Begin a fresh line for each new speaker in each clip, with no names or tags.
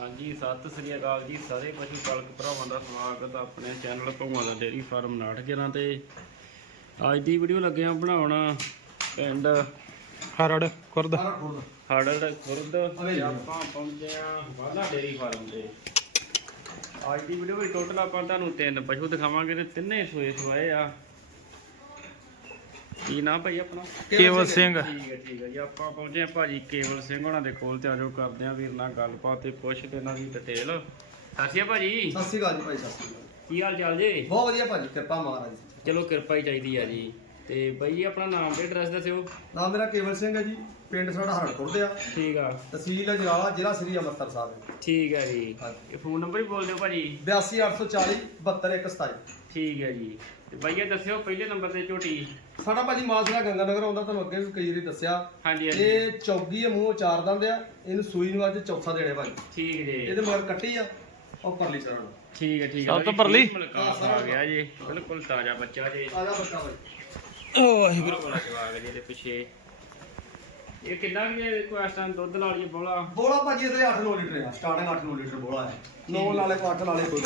ਹਾਂਜੀ ਸਤਿ ਸ੍ਰੀ ਅਕਾਲ ਜੀ ਸਾਰੇ ਪਸ਼ੂ ਪਾਲਕ ਭਰਾਵਾਂ ਦਾ ਸਵਾਗਤ ਆਪਣੇ ਚੈਨਲ ਭੌਵਾਂ ਦਾ ਡੇਰੀ ਫਾਰਮ ਨਾਟਕਰਾਂ ਤੇ। ਅੱਜ ਦੀ ਵੀਡੀਓ ਲੱਗੇ ਆ ਬਣਾਉਣ ਪਿੰਡ
ਹਰੜ ਖੁਰਦ।
ਹੜੜ ਖੁਰਦ। ਤੇ ਆਪਾਂ ਪਹੁੰਚੇ ਆ ਵਾਲਾ ਡੇਰੀ ਫਾਰਮ ਤੇ। ਅੱਜ ਦੀ ਵੀਡੀਓ ਵਿੱਚ ਟੋਟਲ ਆਪਾਂ ਤੁਹਾਨੂੰ ਤਿੰਨ ਪਸ਼ੂ ਦਿਖਾਵਾਂਗੇ ਤੇ ਤਿੰਨੇ ਸੋਏ ਸਵਾਏ ਆ। ਕੀ ਨਾਮ ਭਾਈ ਆਪਣਾ?
ਕੇਵਲ ਸਿੰਘ।
ਠੀਕ ਹੈ ਠੀਕ ਹੈ ਜੀ ਆਪਾਂ ਪਹੁੰਚੇ ਆ ਭਾਜੀ ਕੇਵਲ ਸਿੰਘ ਉਹਨਾਂ ਦੇ ਕੋਲ ਤੇ ਆਜੋ ਕਰਦੇ ਆ ਵੀਰ ਨਾਲ ਗੱਲਬਾਤ ਤੇ ਪੁੱਛਦੇ ਇਹਨਾਂ ਦੀ ਡਿਟੇਲ ਸਾਸੀਆ ਭਾਜੀ।
ਸਤਿ ਸ਼੍ਰੀ ਅਕਾਲ ਜੀ ਭਾਈ ਸਤਿ ਸ਼੍ਰੀ ਅਕਾਲ।
ਕੀ ਹਾਲ ਚਾਲ ਜੀ?
ਬਹੁਤ ਵਧੀਆ ਭਾਜੀ ਕਿਰਪਾ ਮਹਾਰਾਜ ਦੀ।
ਚਲੋ ਕਿਰਪਾ ਹੀ ਚਾਹੀਦੀ ਆ ਜੀ। ਤੇ ਬਾਈ ਜੀ ਆਪਣਾ ਨਾਮ ਤੇ ਐਡਰੈਸ ਦੱਸਿਓ।
ਨਾਮ ਮੇਰਾ ਕੇਵਲ ਸਿੰਘ ਹੈ ਜੀ ਪਿੰਡ ਸਾਡਾ ਹਰੜਪੁਰ ਦੇ ਆ।
ਠੀਕ ਆ।
ਤਹਿਸੀਲ ਹੈ ਜਲਾਲਾ ਜ਼ਿਲ੍ਹਾ ਸ੍ਰੀ ਅੰਮ੍ਰਿਤਸਰ ਸਾਹਿਬ।
ਠੀਕ ਹੈ ਜੀ।
ਹਾਂਜੀ।
ਇਹ ਫੋਨ ਨੰਬਰ ਵੀ ਬੋਲ ਦਿਓ ਭਾਜੀ।
82840 72127
ਠੀਕ ਹੈ ਜੀ। ਤੇ ਬਾਈ ਇਹ ਦੱਸਿਓ ਪਹਿਲੇ ਨੰਬਰ ਤੇ ਝੋਟੀ।
ਸਾਡਾ ਭਾਜੀ ਮਾਲਸਰਾ ਗੰਗਾ ਨਗਰ ਆਉਂਦਾ ਤੁਹਾਨੂੰ ਅੱਗੇ ਵੀ ਕਈ ਵਾਰੀ ਦੱਸਿਆ।
ਹਾਂਜੀ ਹਾਂਜੀ।
ਇਹ ਚੌਗੀ ਹੈ ਮੂੰਹ ਚਾਰ ਦੰਦ ਆ ਇਹਨੂੰ ਸੂਈ ਨੂੰ ਅੱਜ ਚੌਥਾ ਦੇਣੇ ਭਾਜੀ।
ਠੀਕ ਜੀ।
ਇਹਦੇ ਮਗਰ ਕੱਟੀ ਆ ਉਹ ਪਰਲੀ ਚਰਨ
ਠੀਕ ਹੈ ਠੀਕ ਹੈ
ਸਭ ਤੋਂ ਪਰਲੀ?
ਆ ਗਿਆ ਜੀ ਬਿਲਕੁਲ ਤਾਜ਼ਾ ਬੱਚਾ ਜੀ।
ਆ ਜਾ ਬੱਚਾ ਭਾਈ
ਵਾਹਿਗੁਰੂ।
ਬੜਾ ਜਵਾਗ ਜੀ ਇਹਦੇ ਪਿੱਛੇ। ਇਹ ਕਿੰਨਾ ਵੀ ਇਹ ਕੋਈ ਇਸ ਟਾਈਮ ਦੁੱਧ ਲਾ ਲਈਏ ਬੋਲਾ?
ਬੋਲਾ ਭਾਜੀ ਇਹਦੇ 8-9 ਲੀਟਰ ਆ। ਸਟਾਰਟਿੰਗ 8-9 ਲੀਟਰ ਬੋਲਾ ਹੈ। 9 ਨਾਲੇ ਕੋ 8 ਨਾਲੇ ਕੋਈ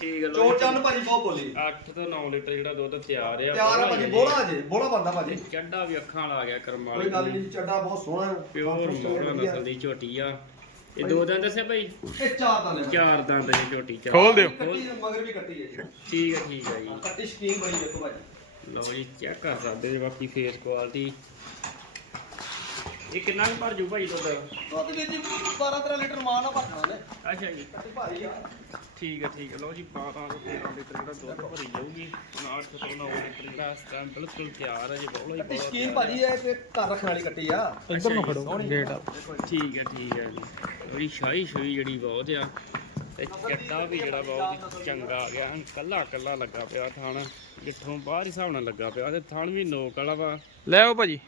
ਠੀਕ ਹੈ
ਚੋਰ ਚੰਨ ਭਾਜੀ ਬਹੁਤ ਬੋਲੀ।
8 ਤੋਂ 9 ਲੀਟਰ ਜਿਹੜਾ ਦੁੱਧ ਤਿਆਰ ਆ
ਪਿਆਰ ਆ ਭਾਜੀ ਬੋਲਾ ਜੇ ਬੋਲਾ ਬੰਦਾ ਭਾਜੀ।
ਚੱਡਾ ਵੀ ਅੱਖਾਂ ਲਾ ਗਿਆ ਕਰਮ
ਕੋਈ
ਵਾਲੀ।
ਗੱਲ ਨਹੀਂ ਚੱਡਾ ਬਹੁਤ ਸੋਹਣਾ ਹੈ
ਪਿਓਰ ਮੋਹਰਾ ਨਸਲ ਦੀ ਝੋਟੀ ਆ। ਇਹ ਦੋ ਦਿਨ ਦੱਸਿਆ ਭਾਈ?
ਇਹ ਚਾਰ ਦੰਦ
ਚਾਰ ਦੰਦ ਦੀ ਝੋਟੀ ਚਾਰ
ਖੋਲ ਦਿਓ।
ਮਗਰ ਵੀ ਕੱਟੀ ਹੈ ਜੀ।
ਠੀਕ ਹੈ ਠੀਕ ਹੈ ਜੀ।
ਕੱਟੀ ਸ਼ਕੀਨ ਬਣੀ ਦੇਖੋ ਭਾਜੀ।
ਲਓ ਜੀ ਚੈੱਕ ਕਰ ਸਕਦੇ ਜੀ ਬਾਕੀ ਫੇਸ ਕੁਆਲਿਟੀ ਇਹ ਕਿੰਨਾ ਭਰ ਜੂ ਭਾਈ ਦੁੱਧ?
ਦੁੱਧ ਵਿੱਚ 12 13 ਲੀਟਰ ਮਾਂ ਨਾ ਭਰਨਾ ਨੇ
ਅੱਛਾ ਜੀ।
ਆ।
ਠੀਕ ਹੈ ਠੀਕ ਹੈ ਲਓ ਜੀ 12 ਤੋਂ 13 ਲੀਟਰ ਜਿਹੜਾ ਦੁੱਧ ਭਰੀ ਜਾਊਗੀ। 8 ਤੋਂ 9 ਲੀਟਰ ਜਿਹੜਾ ਇਸ ਟਾਈਮ ਬਿਲਕੁਲ ਤਿਆਰ ਹੈ ਜੀ ਬੋਲਾ ਹੀ ਬਹੁਤ
ਸ਼ਕੀਨ ਭਾਜੀ ਇਹ ਤੇ ਘਰ ਰੱਖਣ ਵਾਲੀ ਕੱਟੀ ਆ।
ਇੱਧਰ ਨੂੰ ਖੜੋ ਗੇਟ ਆ।
ਠੀਕ ਹੈ ਠੀਕ ਹੈ ਜੀ। ਉਹਦੀ ਸ਼ਾਹੀ ਸ਼ੂਈ ਜਿਹੜੀ ਬਹੁਤ ਆ। ਤੇ ਚੱਟਾ ਵੀ ਜਿਹੜਾ ਬਹੁਤ ਹੀ ਚੰਗਾ ਆ ਗਿਆ। ਕੱਲਾ ਕੱਲਾ ਲੱਗਾ ਪਿਆ ਥਣ। ਜਿੱਥੋਂ ਬਾਹਰ ਹੀ ਹਿਸਾਬ ਨਾਲ ਲੱਗਾ ਪਿਆ ਤੇ ਥਣ ਵੀ ਨੋਕ ਵਾਲਾ ਵਾ।
ਲੈ ਆਓ ਭਾਜੀ।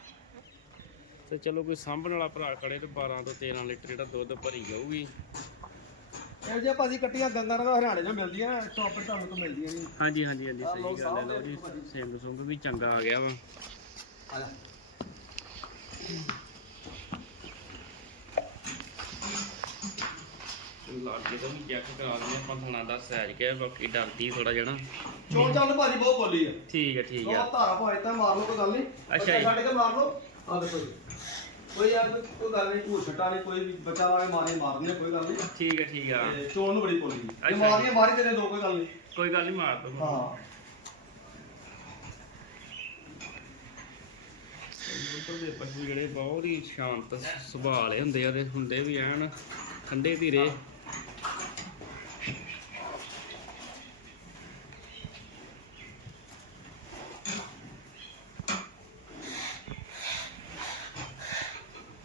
ਤੇ ਚਲੋ ਕੋਈ ਸਾਂਭਣ ਵਾਲਾ ਭਰਾ ਖੜੇ ਤੇ 12 ਤੋਂ 13 ਲੀਟਰ ਜਿਹੜਾ ਦੁੱਧ ਭਰੀ ਜਾਊਗੀ।
ਇਹ ਜੇ ਭਾਜੀ ਕੱਟੀਆਂ ਗੰਗਾ ਨਗਰ ਹਰਿਆਣੇ ਚੋਂ ਮਿਲਦੀਆਂ ਇੱਥੋਂ ਆਪਣੇ ਤੁਹਾਨੂੰ ਤੋਂ ਮਿਲਦੀਆਂ ਨਹੀਂ।
ਹਾਂਜੀ ਹਾਂਜੀ ਹਾਂਜੀ ਸਹੀ ਗੱਲ ਹੈ ਲਓ ਜੀ ਸਿੰਘ ਸੁੰਗ ਵੀ ਚੰਗਾ ਆ ਗਿਆ ਵਾ।
ਆ ਜਾ।
ਲਾਗੇ ਤੋਂ ਵੀ ਚੈੱਕ ਕਰਾ ਲੈਂਦੇ ਆਪਾਂ ਥਣਾ ਦਾ ਸਾਈਜ਼ ਕਿਹਾ ਬਾਕੀ ਡਰਦੀ ਥੋੜਾ ਜਣਾ
ਚੋਂ ਚੱਲ ਭਾਜੀ ਬਹੁਤ ਬੋਲੀ ਆ।
ਠੀਕ ਹੈ ਠੀਕ ਆ।
ਧਾਰਾ ਭਾਈ ਤਾਂ ਮਾਰ ਲਓ ਕੋਈ ਗੱਲ ਨਹੀਂ।
ਅੱਛਾ ਜੀ।
ਸਾਡੇ ਤੇ ਮਾਰ ਲਓ। ਆ ਦੇਖੋ ਜੀ। ਕੋਈ ਯਾਰ ਕੋਈ ਗੱਲ ਨਹੀਂ ਝੂਠ ਛੱਟਾ ਨਹੀਂ ਕੋਈ ਵੀ ਬੱਚਾ ਵਾਲੇ ਮਾਰੇ ਮਾਰਨੇ ਕੋਈ ਗੱਲ ਨਹੀਂ।
ਠੀਕ ਹੈ ਠੀਕ ਆ।
ਤੇ ਚੋਣ ਨੂੰ ਬੜੀ
ਅੱਛਾ
ਜੇ
ਜੀ।
ਮਾਰੀਆਂ ਮਾਰੀ ਤੇਰੇ ਦੋ ਕੋਈ ਗੱਲ ਨਹੀਂ।
ਕੋਈ ਗੱਲ ਨਹੀਂ ਮਾਰ ਦੋ
ਹਾਂ।
ਕਬੂਤਰ ਦੇ ਪਸ਼ੂ ਜਿਹੜੇ ਬਹੁਤ ਹੀ ਸ਼ਾਂਤ ਸੁਭਾਅ ਵਾਲੇ ਹੁੰਦੇ ਆ ਤੇ ਹੁੰਦੇ ਵੀ ਐਨ ਠੰਡੇ ਧੀਰੇ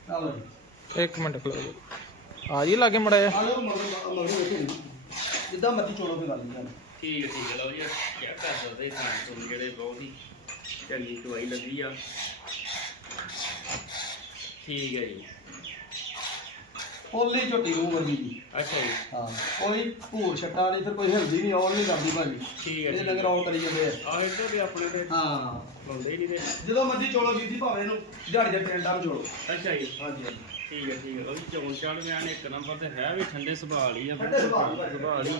ਚਲੋ ਜੀ
ਇੱਕ ਮਿੰਟ ਖਲੋ ਜਾਓ ਆ ਜੀ ਲਾਗੇ ਮੜਾ
ਮਗਰ ਮਗਰ ਵੇਖੋ ਜਿੱਦਾਂ ਮਰਜ਼ੀ ਚੋਣੋ ਕੋਈ ਗੱਲ ਨਹੀਂ
ਠੀਕ ਹੈ ਠੀਕ ਹੈ ਲਓ ਜੀ ਕੀ ਕਰ ਸਕਦੇ ਹਾਂ ਤੁਹਾਨੂੰ ਜਿਹੜੇ ਬਹੁਤ ਹੀ ਚੰਗੀ ਦਵਾਈ ਲੱਗੀ ਆ। ਠੀਕ ਹੈ ਜੀ।
ਪੋਲੀ ਝੋਟੀ ਨੂੰ ਵਰਗੀ ਜੀ।
ਅੱਛਾ ਜੀ।
ਹਾਂ ਕੋਈ ਭੂਰ ਛੱਟਾ ਨਹੀਂ ਫਿਰ ਕੋਈ ਹਿਲਦੀ ਨਹੀਂ ਆਉਣ ਨਹੀਂ ਕਰਦੀ ਭਾਜੀ।
ਠੀਕ ਹੈ
ਇਹ ਲੰਗਰ ਆਉਣ ਕਰੀ ਜਾਂਦੇ ਆ।
ਆ ਇੱਧਰ ਵੀ ਆਪਣੇ ਤੇ
ਹਾਂ।
ਲਾਉਂਦੇ ਹੀ ਨਹੀਂ ਤੇ।
ਜਦੋਂ ਮਰਜ਼ੀ ਚੋਲੋ ਜੀ ਭਾਵੇਂ ਇਹਨੂੰ ਦੇ ਟ੍ਰੈਂਡਾਂ ਨੂੰ ਚੋਲੋ
ਅੱਛਾ ਜੀ।
ਹਾਂਜੀ ਹਾਂਜੀ।
ਠੀਕ ਹੈ ਠੀਕ ਹੈ। ਉਹ ਵੀ ਚੌਣ ਚਾਣ ਗਿਆਨ ਇੱਕ ਨੰਬਰ ਤੇ ਹੈ ਵੀ ਠੰਡੇ ਸੁਭਾਅ ਵਾਲੀ ਆ
ਠੰਡੇ ਸੁਭਾਅ ਵਾਲੀ।
ਸੁਭਾਅ ਵਾਲੀ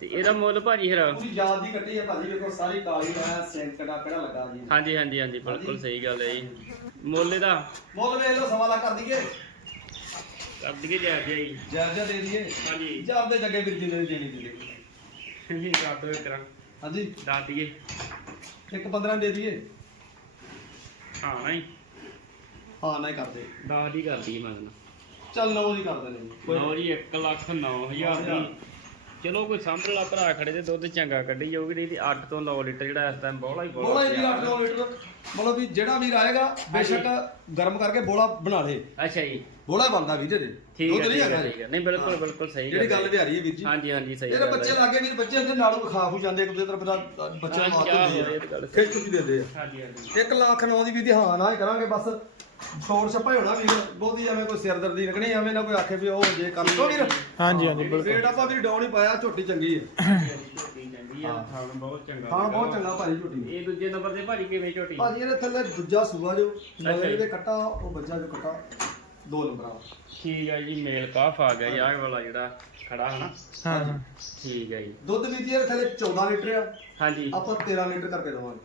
ਤੇ ਇਹਦਾ ਮੁੱਲ ਭਾਜੀ ਹਰਾ
ਪੂਰੀ ਯਾਦ ਦੀ ਕੱਟੀ ਹੈ ਭਾਜੀ ਵੇਖੋ ਸਾਰੀ ਕਾਲੀ ਦਾ ਸੈਂਕ ਕਿਹੜਾ ਕਿਹੜਾ ਲੱਗਾ ਜੀ।
ਹਾਂਜੀ ਹਾਂਜੀ ਹਾਂਜੀ ਬਿਲਕੁਲ ਸਹੀ ਗੱਲ ਹੈ ਜੀ। ਮੁੱਲ ਇਹਦਾ?
ਮੁੱਲ ਵੇਖ ਲਓ ਸਵਾ ਲੱਖ ਕਰ ਦਈਏ।
ਕਰ ਦਈਏ ਜਾਇਜ਼ ਜਿਹਾ ਜੀ।
ਜਾਇਜ਼ਾ ਦੇ ਦਈਏ।
ਹਾਂਜੀ।
ਜਾਂ ਆਪਦੇ ਜੱਗੇ ਵੀਰ ਜੀ ਨੇ ਦੇਣੀ ਦੇ ਦੇ
ਜੀ ਕਰ ਦੋ ਇੱਕ ਰਾਂ
ਹਾਂਜੀ।
ਦੱਸ ਦਈਏ।
ਇੱਕ 15 ਦੇ ਦਈਏ।
ਹਾਂ ਨਹੀਂ।
ਹਾਂ ਨਹੀਂ ਕਰਦੇ।
ਦੀ ਕਰ ਦਈਏ ਮੈਂ
ਚੱਲ ਨੌ ਦੀ ਕਰ ਦਿੰਦੇ ਜੀ ਕੋਈ
ਲਓ ਜੀ 1 ਲੱਖ 9000 ਦੀ। ਚਲੋ ਕੋਈ ਸਾਂਭਣ ਵਾਲਾ ਭਰਾ ਖੜੇ ਤੇ ਦੁੱਧ ਚੰਗਾ ਕੱਢੀ ਜਾਊਗੀ ਨਹੀਂ ਤੇ 8 ਤੋਂ 9 ਲੀਟਰ ਜਿਹੜਾ ਇਸ ਟਾਈਮ ਬੋਲਾ ਹੀ
ਬੋਲਾ ਜੀ 8 9 ਲੀਟਰ। ਮਤਲਬ ਵੀ ਜਿਹੜਾ ਵੀਰ ਆਏਗਾ ਬੇਸ਼ੱਕ ਗਰਮ ਕਰਕੇ ਬੋਲਾ ਬਣਾ ਲੇ।
ਅੱਛਾ ਜੀ।
ਬੋਲਾ ਬਣਦਾ ਵੀਰ ਜੀ
ਠੀਕ
ਦੁੱਧ
ਹੈ
ਨਹੀਂ
ਠੀਕ ਹੈ। ਠੀਕ ਹੈ। ਨਹੀਂ ਬਿਲਕੁਲ ਬਿਲਕੁਲ ਸਹੀ
ਜਿਹੜੀ ਗੱਲ
ਹੈ।
ਵਿਹਾਰੀ ਹੈ ਵੀਰ ਜੀ।
ਹਾਂਜੀ ਹਾਂਜੀ ਸਹੀ
ਇਹਦੇ
ਗੱਲ
ਬੱਚੇ
ਹੈ।
ਲਾਗੇ ਵੀਰ ਬੱਚੇ ਹੁੰਦੇ ਨਾਲੋਂ ਖਾ ਖੂ ਜਾਂਦੇ ਇੱਕ ਦੂਜੇ ਤਰ੍ਹਾਂ ਦਾ ਬੱਚੇ
ਹਾਂ,
ਨੂੰ
ਕਿਆ
ਮਾਰ
ਹੋ ਰਿਹਾ ਇਹ
ਦਿੰਦੇ
ਗੱਲ
ਆ ਖਿੱਚ ਖੁੱਚ ਦਿੰਦੇ ਆ।
ਹਾਂਜੀ ਹਾਂਜੀ।
1 ਲੱਖ ਨੌ ਦੀ ਵੀ ਦੀ ਹਾਂ ਨਾ ਹੀ ਕਰਾਂਗੇ ਬਸ ਸ਼ੋਰ ਛੱਪਾ ਹੀ ਹੋਣਾ ਵੀਰ। ਬਹੁਤੀ ਐਵੇਂ ਕੋਈ ਸਿਰਦਰਦੀ ਲੱਗਣੀ ਐਵੇਂ ਨਾ ਕੋਈ ਆਖੇ ਵੀ ਉਹ ਜੇ ਕੰਮ ਤੋਂ ਵੀਰ।
ਹਾਂਜੀ ਹਾਂਜੀ ਬਿਲਕੁਲ।
ਰੇਟ ਆਪਾਂ ਵੀ ਡਾਉਣ ਹੀ ਪਾਇਆ ਝੋਟੀ ਚੰਗੀ ਹੈ
ਝੋਟੀ ਚੰਗੀ ਆ ਥਾਣ ਬਹੁਤ ਚੰਗਾ
ਖਾਣ ਬਹੁਤ ਚੰਗਾ ਭਾਜੀ ਝੋਟੀ।
ਇਹ ਦੂਜੇ ਨੰਬਰ ਤੇ ਭਾਜੀ ਕਿਵੇਂ ਝੋਟੀ?
ਭਾਜੀ ਇਹਦੇ ਥੱਲੇ ਦੂਜਾ ਸੂਆ ਜੋ
ਅੱਛਾ
ਮਗਰ
ਜੀ।
ਇਹਦੇ ਕੱਟਾ ਉਹ ਬੱਚਾ ਜੋ ਕੱਟਾ। ਦੋ ਨੰਬਰਾਂ ਵਾਲਾ।
ਠੀਕ ਹੈ ਜੀ ਮੇਲ ਕਾਫ ਆ ਗਿਆ ਜੀ ਆਹ ਵਾਲਾ ਜਿਹੜਾ ਖੜਾ ਹਨਾ?
ਹਾਂ ਹਾਂ।
ਠੀਕ ਹੈ ਜੀ।
ਦੁੱਧ ਵੀ ਜੀ ਇਹਦੇ ਥੱਲੇ 14 ਲੀਟਰ ਆ।
ਹਾਂਜੀ।
ਆਪਾਂ 13 ਲੀਟਰ ਕਰਕੇ ਦਵਾਂਗੇ।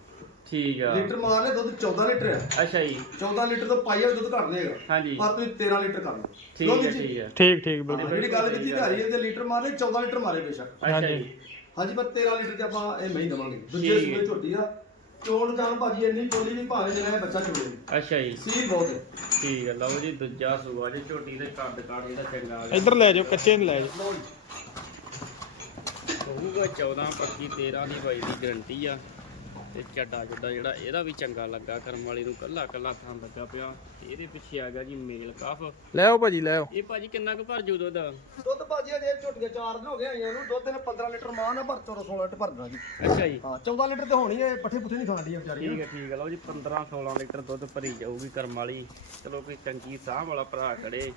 ਠੀਕ ਆ।
ਲੀਟਰ ਮਾਰ ਲੈ ਦੁੱਧ 14 ਲੀਟਰ ਆ।
ਅੱਛਾ ਜੀ।
14 ਲੀਟਰ ਤੋਂ ਪਾਈਆ ਦੁੱਧ ਘੱਟ ਦੇਗਾ
ਹਾਂਜੀ।
ਪਰ ਤੁਸੀਂ 13 ਲੀਟਰ ਕਰ ਲਓ।
ਠੀਕ ਹੈ
ਜੀ?
ਠੀਕ ਹੈ
ਠੀਕ ਠੀਕ
ਹਾਂ,
ਬਿਲਕੁਲ।
ਜਿਹੜੀ ਗੱਲ ਕੀਤੀ ਘਾਰੀ ਇਹਦੇ ਲੀਟਰ ਮਾਰੇ 14 ਲੀਟਰ ਮਾਰੇ ਬੇਸ਼ੱਕ।
ਅੱਛਾ। ਜੀ।
ਹਾਂਜੀ। ਪਰ 13 ਲੀਟਰ ਤੇ ਆਪਾਂ ਇਹ ਨਹੀਂ ਦਵਾਂਗੇ। ਦੂਜੇ। ਸੂਏ ਝੋਟੀ ਆ। ਚੋਣ ਜਾਨ ਭਾਜੀ ਇੰਨੀ ਕੋਲੀ ਨਹੀਂ ਭਾਵੇਂ ਜਿਹੜਾ ਬੱਚਾ ਚੋਲੇ।
ਅੱਛਾ ਜੀ।
ਸੀ ਬਹੁਤ ਹੈ।
ਠੀਕ ਹੈ ਲਓ ਜੀ ਦੂਜਾ ਸੂਆ ਜੀ ਝੋਟੀ ਦੇ ਕੱਦ ਕਾਠ ਇਹਦਾ ਚੰਗਾ ਆ ਗਿਆ।
ਇੱਧਰ ਲੈ ਜਾਓ ਕੱਚੇ ਨੂੰ ਲੈ ਜਾਓ।
ਲਓ ਜੀ।
ਹੋਊਗਾ 14 25 13 ਦੀ ਬਾਈ ਦੀ ਗਰੰਟੀ ਆ। ਤੇ ਚੱਡਾ ਚੱਡਾ ਜਿਹੜਾ ਇਹਦਾ ਵੀ ਚੰਗਾ ਲੱਗਾ। ਕਰਮ ਵਾਲੀ ਨੂੰ ਕੱਲਾ ਕੱਲਾ ਥਾਂ ਲੱਗਾ ਪਿਆ। ਤੇ ਇਹਦੇ ਪਿੱਛੇ ਆ ਗਿਆ ਜੀ ਮੇਲ ਕਾਫ।
ਲੈ ਆਓ ਭਾਜੀ ਲੈ ਆਓ।
ਇਹ ਭਾਜੀ ਕਿੰਨਾ ਕੁ ਭਰ ਜੂ ਦੁੱਧ?
ਦੁੱਧ ਭਾਜੀ ਅਜੇ ਝੋਟੀਆਂ ਚਾਰ ਦਿਨ ਹੋ ਗਏ ਆਈਆਂ ਨੂੰ। ਦੁੱਧ ਨੇ 15 ਲੀਟਰ ਮਾਂ ਨਾ ਭਰ 14 16 ਲੀਟਰ ਭਰ ਦੇਣਾ ਜੀ।
ਅੱਛਾ ਜੀ।
ਹਾਂ 14 ਲੀਟਰ ਤੇ ਹੋਣੀ ਹੈ ਪੱਠੇ ਪੁੱਠੇ ਨਹੀਂ ਖਾਂਦੀ ਵਿਚਾਰੀ।
ਠੀਕ ਹੈ ਠੀਕ ਹੈ ਲਓ ਜੀ 15 16 ਲੀਟਰ ਦੁੱਧ ਭਰੀ ਜਾਊਗੀ ਕਰਮ ਵਾਲੀ। ਚਲੋ ਕੋਈ ਚੰਗੀ ਸਾਹ ਵਾਲਾ ਭਰਾ ਖੜੇ।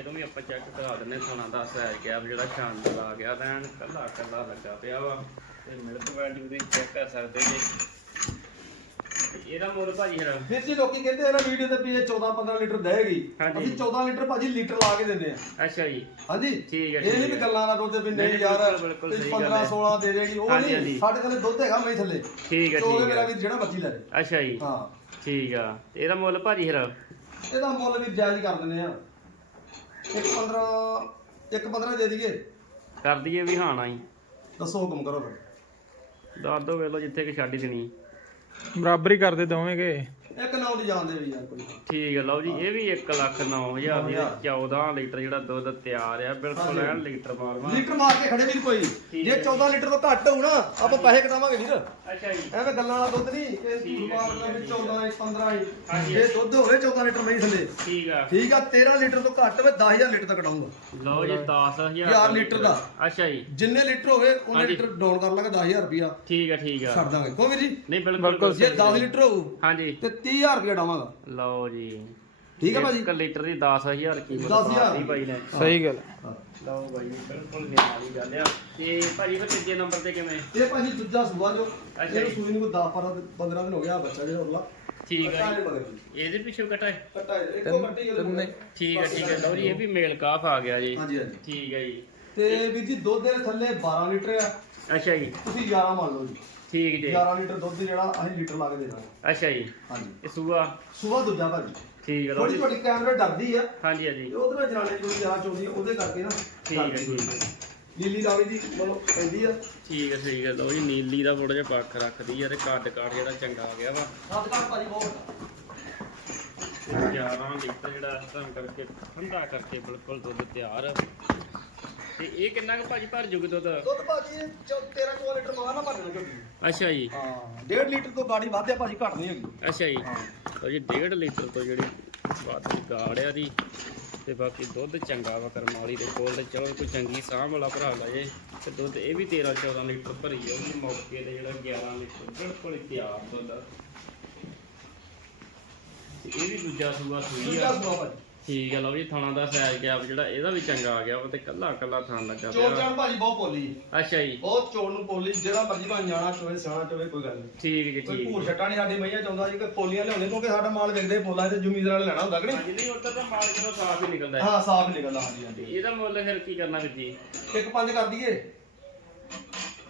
ਜਦੋਂ ਵੀ ਆਪਾਂ ਚੈੱਕ ਕਰਾ ਦਿੰਨੇ ਸੋਨਾ ਦਾ ਸਹਿਜ ਗੈਪ ਜਿਹੜਾ ਸ਼ਾਨਦਾਰ ਆ ਗਿਆ ਰਹਿਣ ਕੱਲਾ ਕੱਲਾ ਲੱਗਾ ਪਿਆ ਵਾ। ਤੇ ਮਿਲਕ ਵੈਲਿਊ ਦੀ ਚੈੱਕ ਕਰ ਸਕਦੇ ਜੀ। ਇਹਦਾ ਮੁੱਲ ਭਾਜੀ ਹਰਾ
ਫਿਰ ਜੀ ਲੋਕੀ ਕਹਿੰਦੇ ਆ ਨਾ ਵੀਡੀਓ ਤੇ ਵੀ ਇਹ 14 15 ਲੀਟਰ ਦੇਗੀ
ਹਾਂਜੀ।
ਅਸੀਂ 14 ਲੀਟਰ ਭਾਜੀ ਲੀਟਰ ਲਾ ਕੇ ਦਿੰਦੇ ਆ।
ਅੱਛਾ ਜੀ।
ਹਾਂਜੀ।
ਠੀਕ ਹੈ,
ਇਹ ਨਹੀਂ
ਠੀਕ
ਵੀ
ਹੈ।
ਗੱਲਾਂ ਨਾ ਦੁੱਧ ਵੀ
ਨਹੀਂ,
ਯਾਰ
ਬਿਲਕੁਲ, ਬਿਲਕੁਲ
ਵੀ
ਸਹੀ ਗੱਲ
15
ਹੈ।
16 ਦੇ ਦੇਗੀ ਉਹ
ਹਾਂਜੀ,
ਨਹੀਂ
ਹਾਂਜੀ।
ਸਾਡੇ ਕੋਲੇ ਦੁੱਧ ਹੈਗਾ ਮੈਂ ਥੱਲੇ।
ਠੀਕ ਹੈ
ਚੋਗੇ
ਠੀਕ
ਮੇਰਾ
ਹੈ
ਵੀ ਜਿਹੜਾ ਬੱਚੀ ਲੈ
ਅੱਛਾ ਜੀ।
ਹਾਂ।
ਠੀਕ ਆ। ਤੇ ਇਹਦਾ ਮੁੱਲ ਭਾਜੀ ਹਰਾ
ਇਹਦਾ ਮੁੱਲ ਵੀ ਜਾਇਜ਼ ਕਰ ਦਿੰਦੇ ਆ। ਇੱਕ 15 ਇੱਕ 15 ਦੇ ਦਈਏ।
ਕਰ ਦਈਏ ਵੀ ਹਾਂ ਨਾ ਜੀ
ਦੱਸੋ ਹੁਕਮ ਕਰੋ ਫਿਰ।
ਦੱਸ ਦੋ ਵੇਲੋ ਜਿੱਥੇ ਕਿ ਛੱਡ ਹੀ ਦੇਣੀ।
ਬਰਾਬਰੀ ਕਰਦੇ ਦੋਵੇਂਗੇ
ਇੱਕ ਨੌ ਦੀ ਜਾਣਦੇ ਵੀ ਯਾਰ ਕੋਈ।
ਠੀਕ ਹੈ ਲਓ ਜੀ ਇਹ ਵੀ 1 ਲੱਖ 9000 ਦੀ ਤੇ 14 ਲੀਟਰ ਜਿਹੜਾ ਦੁੱਧ ਤਿਆਰ ਆ ਬਿਲਕੁਲ। ਐਨ ਲੀਟਰ ਮਾਰਵਾ।
ਲੀਟਰ ਮਾਰ ਕੇ ਖੜੇ ਵੀਰ ਕੋਈ।
ਠੀਕ
ਜੇ
ਹੈ।
14 ਲੀਟਰ ਤੋਂ ਘੱਟ ਹੋਊ ਨਾ ਆਪਾਂ ਪੈਸੇ ਕਟਾਵਾਂਗੇ ਵੀਰ।
ਅੱਛਾ ਜੀ।
ਐਵੇਂ ਗੱਲਾਂ ਵਾਲਾ ਦੁੱਧ ਨਹੀਂ ਕਿ
ਹੈ,
ਮਾਰਨਾ ਵੀ 14 ਇੰਚ 15 ਇੰਚ
ਹਾਂਜੀ।
ਜੇ ਦੁੱਧ ਹੋਵੇ 14 ਲੀਟਰ ਨਹੀਂ ਥੱਲੇ।
ਠੀਕ ਆ।
ਠੀਕ ਆ 13 ਲੀਟਰ ਤੋਂ ਘੱਟ ਹੋਵੇ 10000 ਲੀਟਰ ਤੱਕ ਕਟਾਉਂਗਾ
ਲਓ ਜੀ 10000
ਹਜ਼ਾਰ ਲੀਟਰ ਦਾ।
ਅੱਛਾ ਜੀ।
ਜਿੰਨੇ ਲੀਟਰ ਹੋਵੇ ਉਹਨੇ। ਲੀਟਰ ਡਾਊਨ ਕਰ ਲਾਂਗੇ 10000 ਰੁਪਿਆ
ਠੀਕ ਆ ਠੀਕ ਆ।
ਛੱਡ ਦਾਂਗੇ। ਕੋ ਵੀਰ ਜੀ?
ਨਹੀਂ ਬਿਲਕੁਲ
ਜੇ 10 ਲੀਟਰ ਹੋਊ
ਹਾਂਜੀ।
ਤੇ 30000 ਰੁਪਇਆ ਡਾਵਾਂਗਾ।
ਲਓ ਜੀ।
ਠੀਕ ਆ ਭਾਜੀ?
1 ਲੀਟਰ ਦੀ 10000 ਕੀਮਤ
10,000
ਪਾਤੀ ਭਾਈ ਨੇ।
ਸਹੀ ਗੱਲ
ਲਓ ਭਾਈ ਬਿਲਕੁਲ ਨਿਆਲੀ ਗੱਲ ਆ। ਤੇ ਭਾਜੀ ਫਿਰ ਤੀਜੇ ਨੰਬਰ ਤੇ ਕਿਵੇਂ?
ਇਹ ਭਾਜੀ ਦੂਜਾ ਸੂਆ ਜੋ ਇਹਨੂੰ। ਸੂਈ ਨੂੰ ਕੋਈ 10 15 ਦਿਨ ਹੋ ਗਿਆ ਬੱਚਾ ਜਿਹੜਾ ਉਰਲਾ।
ਠੀਕ ਜੀ।
ਇਹਦੇ
ਪਿੱਛੇ ਕਟਾ ਹੈ?
ਕੱਟਾ ਇੱਕੋ ਕੱਟੀ। ਮਗਰ।
ਠੀਕ ਹੈ ਠੀਕ ਹੈ ਲਓ ਜੀ ਇਹ ਵੀ ਮੇਲ ਕਾਫ ਆ ਗਿਆ ਜੀ।
ਹਾਂਜੀ ਹਾਂਜੀ।
ਠੀਕ ਹੈ ਜੀ।
ਤੇ ਵੀਰ ਜੀ ਦੁੱਧ ਦੇ ਥੱਲੇ 12 ਲੀਟਰ ਆ।
ਅੱਛਾ ਜੀ।
ਤੁਸੀਂ 11 ਮੰਨ ਲਓ ਜੀ।
ਠੀਕ ਜੀ।
11 ਲੀਟਰ ਦੁੱਧ ਜਿਹੜਾ ਅਸੀਂ ਲੀਟਰ ਲਾ ਕੇ ਦੇ ਦਾਂਗੇ।
ਅੱਛਾ ਜੀ।
ਹਾਂਜੀ।
ਇਹ ਸੂਆ?
ਸੂਆ ਦੂਜਾ ਭਾਜੀ
ਠੀਕ ਹੈ ਲਓ
ਥੋੜੀ
ਜੀ।
ਛੋਟੀ ਕੈਮਰੇ ਡਰਦੀ ਆ।
ਹਾਂਜੀ ਹਾਂਜੀ।
ਤੇ ਉਹਦੇ ਨਾਲ ਜਨਾਨੇ ਜਿਹੜੀ ਜ਼ਿਆਦਾ ਚੋਦੀ ਆ ਉਹਦੇ ਕਰਕੇ ਨਾ
ਠੀਕ ਹੈ
ਡਰਦੀ
ਠੀਕ ਹੈ
ਨੀਲੀ ਰਾਵੀ ਦੀ ਮਤਲਬ ਪੈਂਦੀ ਆ।
ਠੀਕ ਹੈ ਠੀਕ ਹੈ ਲਓ ਜੀ ਨੀਲੀ ਦਾ ਥੋੜਾ ਜਿਹਾ ਪੱਖ ਰੱਖਦੀ ਆ ਤੇ ਕੱਦ ਕਾਠ ਜਿਹੜਾ ਚੰਗਾ ਆ ਗਿਆ ਵਾ।
ਸੱਤ ਘਰ ਭਾਜੀ ਬਹੁਤ
11 ਲੀਟਰ ਜਿਹੜਾ ਇਸ ਤਰ੍ਹਾਂ ਕਰਕੇ ਠੰਡਾ ਕਰਕੇ ਬਿਲਕੁਲ ਦੁੱਧ ਤਿਆਰ ਤੇ ਇਹ ਕਿੰਨਾ ਕੁ ਭਾਜੀ ਭਰ ਜੂਗਾ ਦੁੱਧ?
ਦੁੱਧ ਭਾਜੀ 13 14 ਲੀਟਰ ਮਾਰ ਨਾ ਭਰਨਾ ਝੋਟੀ
ਅੱਛਾ ਜੀ।
ਹਾਂ 1.5 ਲੀਟਰ ਤੋਂ ਗਾੜੀ ਵਾਧਿਆ ਭਾਜੀ ਘੱਟ ਨਹੀਂ ਹੈਗੀ।
ਅੱਛਾ ਜੀ। ਲਓ ਜੀ 1.5 ਲੀਟਰ ਤੋਂ ਜਿਹੜੀ ਬਾਤ ਦੀ ਗਾੜ ਆ ਦੀ ਤੇ ਬਾਕੀ ਦੁੱਧ ਚੰਗਾ ਵਾ ਕਰਮ ਵਾਲੀ ਦੇ ਕੋਲ ਤੇ ਚਲੋ ਕੋਈ ਚੰਗੀ ਸਾਂਭ ਵਾਲਾ ਭਰਾ ਲਾ ਜੇ ਤੇ ਦੁੱਧ ਇਹ ਵੀ 13 14 ਲੀਟਰ ਭਰੀ ਜਾਊਗੀ ਮੌਕੇ ਤੇ ਜਿਹੜਾ 11 ਲੀਟਰ ਬਿਲਕੁਲ ਤਿਆਰ ਦੁੱਧ ਇਹ ਵੀ ਦੂਜਾ ਸੂਆ ਸੂਈ ਆ। ਠੀਕ ਹੈ ਲਓ ਜੀ ਥਾਣਾ ਦਾ ਸਾਈਜ਼ ਗਿਆ ਜਿਹੜਾ ਇਹਦਾ ਵੀ ਚੰਗਾ ਆ ਗਿਆ ਉਹ ਤੇ ਕੱਲਾ ਕੱਲਾ ਥਾਂ ਲੱਗਾ
ਚੋਰ
ਪਿਆ
ਜਾਨ ਭਾਜੀ ਬਹੁਤ ਪੋਲੀ ਹੈ।
ਅੱਛਾ ਜੀ।
ਬਹੁਤ ਚੋਰ ਨੂੰ ਪੋਲੀ ਜਿਹੜਾ ਮਰਜ਼ੀ ਭਾਵੇਂ ਨਿਆਣਾ ਚੋਵੇ ਸਿਆਣਾ ਚੋਵੇ ਕੋਈ ਗੱਲ ਨਹੀਂ।
ਠੀਕ ਜੀ
ਕੋਈ
ਠੀਕ।
ਭੂਰ ਛੱਟਾ ਨਹੀਂ ਸਾਡੀ ਮਈਆਂ ਚਾਹੁੰਦਾ ਜੀ ਕਿ ਪੋਲੀਆਂ ਲਿਆਉਂਦੇ ਕਿਉਂਕਿ ਸਾਡਾ ਮਾਲ ਵਿਕਦੇ ਪੋਲਾ ਤੇ ਜ਼ਮੀਨਦਾਰਾਂ ਨੇ ਲੈਣਾ ਹੁੰਦਾ ਕਿ ਨਹੀਂ?
ਹਾਂਜੀ ਨਹੀਂ ਉੱਧਰ ਤਾਂ ਮਾਲ ਜਦੋਂ ਸਾਫ਼ ਹੀ ਨਿਕਲਦਾ ਹੈ।
ਹਾਂ ਸਾਫ਼ ਨਿਕਲਦਾ ਹਾਂਜੀ ਹਾਂਜੀ।
ਇਹਦਾ ਮੁੱਲ ਫਿਰ ਕੀ ਕਰਨਾ ਵੀਰ ਜੀ?
ਇੱਕ ਪੰਜ ਕਰ ਦਈਏ।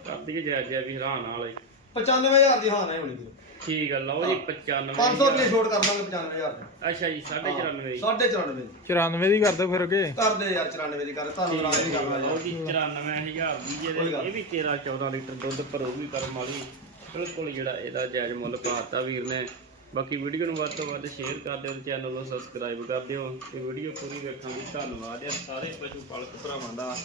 ਕਰ ਦਈਏ ਜਾਇਜ਼ ਜਿਹਾ ਵੀ ਹੈਰਾਨ ਵਾਲੇ
95000 ਦੀ ਹਾਂ ਨਹੀਂ ਹੋਣੀ ਵੀਰ।
ਠੀਕ ਹੈ। ਲਓ ਜੀ 95
500 ਰੁਪਏ ਛੋਟ ਕਰ ਦਾਂਗੇ 95000 ਦੀ
ਅੱਛਾ ਜੀ 94 ਦੀ
94
94 ਦੀ ਕਰ ਦਿਓ ਫਿਰ ਅੱਗੇ।
ਕਰਦੇ ਯਾਰ 94 ਦੀ ਕਰ ਤੁਹਾਨੂੰ ਰਾਜ ਨਹੀਂ ਕਰਨਾ
ਲਓ ਜੀ 94000 ਦੀ
ਗੱਲ
ਇਹ ਵੀ 13 14 ਲੀਟਰ ਦੁੱਧ ਭਰੂਗੀ ਕਰਮ ਵਾਲੀ। ਬਿਲਕੁਲ ਜਿਹੜਾ ਇਹਦਾ ਜਾਇਜ਼ ਮੁੱਲ ਪਾਤਾ ਵੀਰ ਨੇ। ਬਾਕੀ ਵੀਡੀਓ ਨੂੰ ਵੱਧ ਤੋਂ ਵੱਧ ਸ਼ੇਅਰ ਕਰ ਦਿਓ ਤੇ ਚੈਨਲ ਨੂੰ ਸਬਸਕ੍ਰਾਈਬ ਕਰ ਦਿਓ। ਤੇ ਵੀਡੀਓ ਪੂਰੀ ਵੇਖਣ ਲਈ ਧੰਨਵਾਦ ਹੈ ਸਾਰੇ ਪਸ਼ੂ ਪਾਲਕ ਭਰਾਵਾਂ ਦਾ।